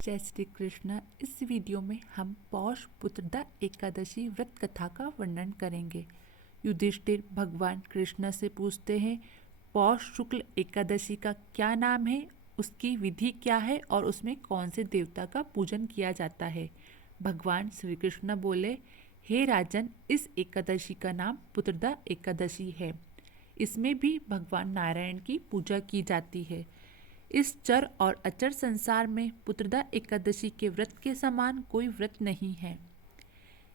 जय श्री कृष्ण। इस वीडियो में हम पौष पुत्रदा एकादशी व्रत कथा का वर्णन करेंगे। युधिष्ठिर भगवान कृष्ण से पूछते हैं, पौष शुक्ल एकादशी का क्या नाम है, उसकी विधि क्या है और उसमें कौन से देवता का पूजन किया जाता है। भगवान श्री कृष्ण बोले, हे राजन, इस एकादशी का नाम पुत्रदा एकादशी है। इसमें भी भगवान नारायण की पूजा की जाती है। इस चर और अचर संसार में पुत्रदा एकादशी के व्रत के समान कोई व्रत नहीं है।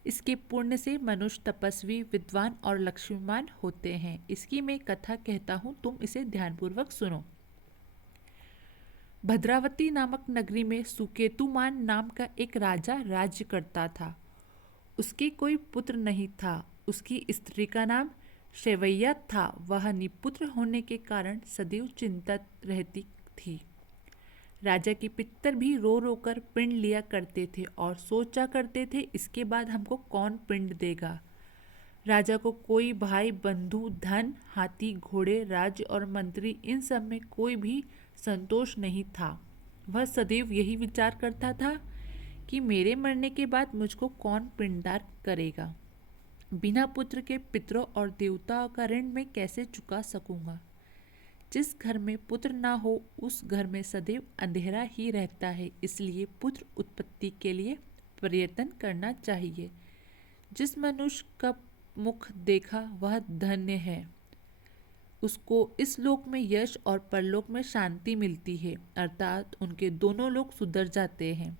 इसके पुण्य से मनुष्य तपस्वी, विद्वान और लक्ष्मीवान होते हैं। इसकी मैं कथा कहता हूँ, तुम इसे ध्यानपूर्वक सुनो। भद्रावती नामक नगरी में सुकेतुमान नाम का एक राजा राज्य करता था। उसके कोई पुत्र नहीं था। उसकी स्त्री का नाम शैवैया था। वह निपुत्र होने के कारण सदैव चिंतित रहती थी। राजा के पितर भी रो रो कर पिंड लिया करते थे और सोचा करते थे, इसके बाद हमको कौन पिंड देगा। राजा को कोई भाई बंधु, धन, हाथी, घोड़े, राज्य और मंत्री, इन सब में कोई भी संतोष नहीं था। वह सदैव यही विचार करता था कि मेरे मरने के बाद मुझको कौन पिंडदान करेगा। बिना पुत्र के पितरों और देवताओं का ऋण मैं कैसे चुका सकूंगा। जिस घर में पुत्र ना हो उस घर में सदैव अंधेरा ही रहता है। इसलिए पुत्र उत्पत्ति के लिए प्रयत्न करना चाहिए। जिस मनुष्य का मुख देखा वह धन्य है। उसको इस लोक में यश और परलोक में शांति मिलती है, अर्थात उनके दोनों लोक सुधर जाते हैं।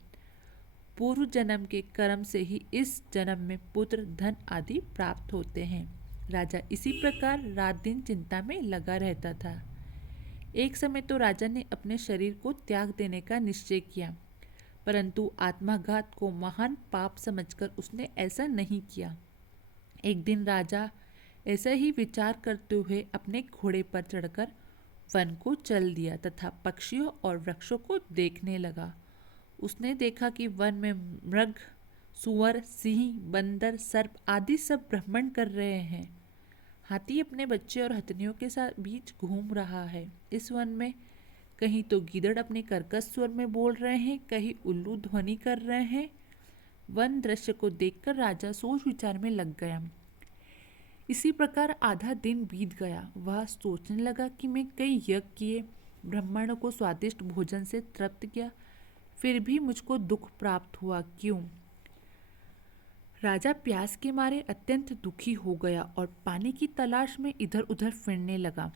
पूर्व जन्म के कर्म से ही इस जन्म में पुत्र, धन आदि प्राप्त होते हैं। राजा इसी प्रकार रात दिन चिंता में लगा रहता था। एक समय तो राजा ने अपने शरीर को त्याग देने का निश्चय किया, परंतु आत्माघात को महान पाप समझकर उसने ऐसा नहीं किया। एक दिन राजा ऐसा ही विचार करते हुए अपने घोड़े पर चढ़कर वन को चल दिया तथा पक्षियों और वृक्षों को देखने लगा। उसने देखा कि वन में मृग, सुअर, सिंह, बंदर, सर्प आदि सब भ्रमण कर रहे हैं। हाथी अपने बच्चे और हथनियों के साथ बीच घूम रहा है। इस वन में कहीं तो गीदड़ अपने कर्कश स्वर में बोल रहे हैं, कहीं उल्लू ध्वनि कर रहे हैं। वन दृश्य को देखकर राजा सोच विचार में लग गया। इसी प्रकार आधा दिन बीत गया। वह सोचने लगा कि मैं कई यज्ञ किए, ब्राह्मणों को स्वादिष्ट भोजन से तृप्त किया, फिर भी मुझको दुख प्राप्त हुआ क्यों। राजा प्यास के मारे अत्यंत दुखी हो गया और पानी की तलाश में इधर उधर फिरने लगा।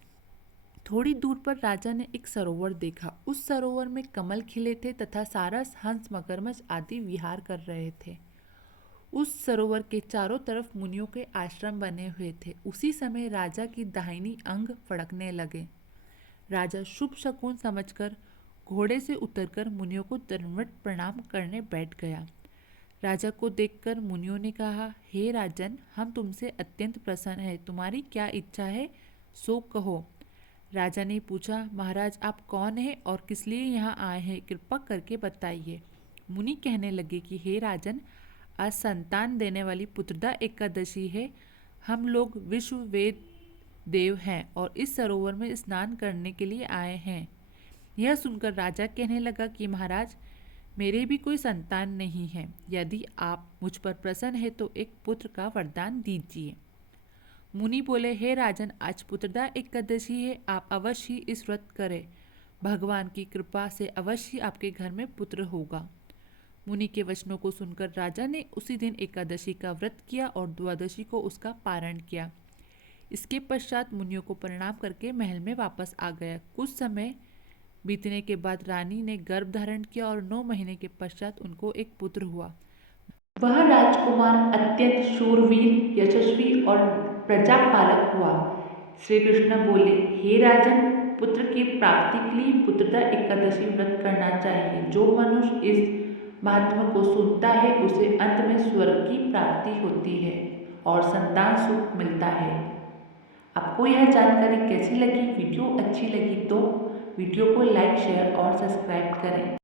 थोड़ी दूर पर राजा ने एक सरोवर देखा। उस सरोवर में कमल खिले थे तथा सारस, हंस, मगरमच्छ आदि विहार कर रहे थे। उस सरोवर के चारों तरफ मुनियों के आश्रम बने हुए थे। उसी समय राजा की दाहिनी अंग फड़कने लगे। राजा शुभ शकुन समझकर घोड़े से उतरकर मुनियों को दंडवत प्रणाम करने बैठ गया। राजा को देखकर मुनियों ने कहा, हे राजन, हम तुमसे अत्यंत प्रसन्न हैं। तुम्हारी क्या इच्छा है सो कहो। राजा ने पूछा, महाराज आप कौन हैं और किस लिए यहाँ आए हैं, कृपा करके बताइए। मुनि कहने लगे कि हे राजन, आज संतान देने वाली पुत्रदा एकादशी है। हम लोग विश्व वेद देव हैं और इस सरोवर में स्नान करने के लिए आए हैं। यह सुनकर राजा कहने लगा कि महाराज, मेरे भी कोई संतान नहीं है। यदि आप मुझ पर प्रसन्न है तो एक पुत्र का वरदान दीजिए। मुनि बोले, हे राजन, आज पुत्रदा एकादशी है, आप अवश्य ही इस व्रत करें। भगवान की कृपा से अवश्य आपके घर में पुत्र होगा। मुनि के वचनों को सुनकर राजा ने उसी दिन एकादशी का व्रत किया और द्वादशी को उसका पारण किया। इसके पश्चात मुनियों को प्रणाम करके महल में वापस आ गया। कुछ समय बीतने के बाद रानी ने गर्भ धारण किया और 9 महीने के पश्चात उनको एक पुत्र हुआ। वह राजकुमार अत्यंत शूरवीर, यशस्वी और प्रजापालक हुआ। श्री कृष्ण बोले, हे राजन, पुत्र की प्राप्ति के लिए पुत्रदा एकादशी व्रत करना चाहिए। जो मनुष्य इस महात्मा को सुनता है उसे अंत में स्वर्ग की प्राप्ति होती है और संतान सुख मिलता है। आपको यह जानकारी कैसी लगी? वीडियो अच्छी लगी तो वीडियो को लाइक, शेयर और सब्सक्राइब करें।